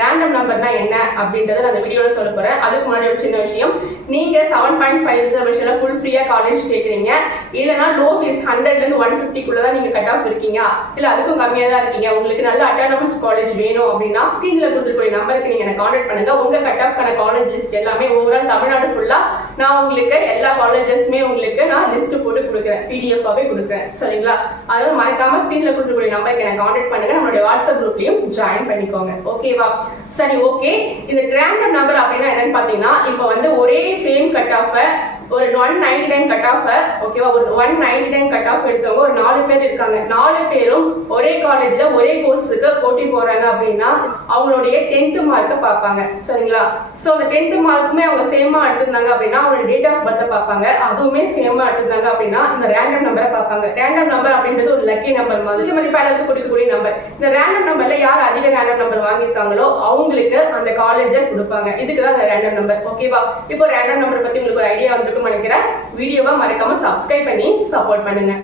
Random நம்பர்னா என்ன அப்படின்றத நான் அந்த வீடியோல சொல்ல போறேன். அதுக்கு முன்னாடி ஒரு சின்ன விஷயம், நீங்க 7.5 ரிசர்வேஷன்ல ஃபுல் ஃப்ரீயா காலேஜ் கேக்குறீங்க, இல்லனா லோ ஃபீஸ் 100 ல இருந்து 150 குள்ள தான் நீங்க கட் ஆஃப் இருக்கீங்க, இல்ல அதுக்கும் கம்மியா தான் இருக்கீங்க, உங்களுக்கு நல்ல அட்டானமஸ் காலேஜ் வேணும் அப்படின்னா ஸ்கிரீன்ல கொடுத்துருக்க நம்பருக்கு நீங்க எனக்கு கான்டாக்ட் பண்ணுங்க. உங்க கட் ஆஃப் பண்ண காலேஜ் லிஸ்ட் எல்லாமே ஓவரால் தமிழ்நாடு ஃபுல்லா நான் உங்களுக்கு எல்லா காலேஜஸ்மே உங்களுக்கு நான் லிஸ்ட் போட்டு கொடுக்குறேன், PDF ஆவே கொடுக்குறேன். சரிங்களா? அதனால மறக்காம ஸ்கிரீன்ல கொடுத்துருக்க நம்பருக்கு எனக்கு கான்டாக்ட் பண்ணுங்க. நம்மளுடைய வாட்ஸ்அப் குரூப்லயும் ஜாயின் பண்ணிக்கோங்க. ஓகேவா? சரி, ஓகே. இது ரேண்டம் நம்பர் அப்படின்னா என்னன்னு பாத்தீங்கன்னா, இப்போ வந்து ஒரே சேம் கட் ஆஃப் ஒரு 199 கட் ஆஃப், ஓகேவா, ஒரு 199 கட் ஆஃப் எடுத்தவங்க ஒரு 4 பேர் இருக்காங்க. 4 பேரும் ஒரே காலேஜ்ல ஒரே கோர்ஸுக்கு போட்டி போறாங்க அப்படின்னா அவங்களுடைய 10th மார்க்க பார்ப்பாங்க. சரிங்களா? சோ அந்த 10th மார்க்குமே அவங்க சேமா எடுத்திருந்தாங்க அப்படின்னா அவங்களோட டேட் ஆஃப் பர்த் பார்ப்பாங்க, அதுவுமே சேமா எடுத்திருந்தாங்க அப்படின்னா இந்த ரேண்டம் நம்பரை பார்ப்பாங்க. ரேண்டம் நம்பர் அப்படின்றது ஒரு லக்கி நம்பர் மாதிரி மதிப்பாளருக்கு கொடுக்கக்கூடிய நம்பர். இந்த ரேண்டம் நம்பர்ல யார் அதிக ரேண்டம் நம்பர் வாங்கியிருக்காங்களோ அவங்களுக்கு அந்த காலேஜை கொடுப்பாங்க. இதுக்குதான் அந்த ரேண்டம் நம்பர். ஓகேவா? இப்போ ரேண்டம் நம்பர் பத்தி உங்களுக்கு ஒரு ஐடியா வந்துருக்கும் நினைக்கிறேன். வீடியோவை மறக்காம சப்ஸ்கிரைப் பண்ணி சப்போர்ட் பண்ணுங்க.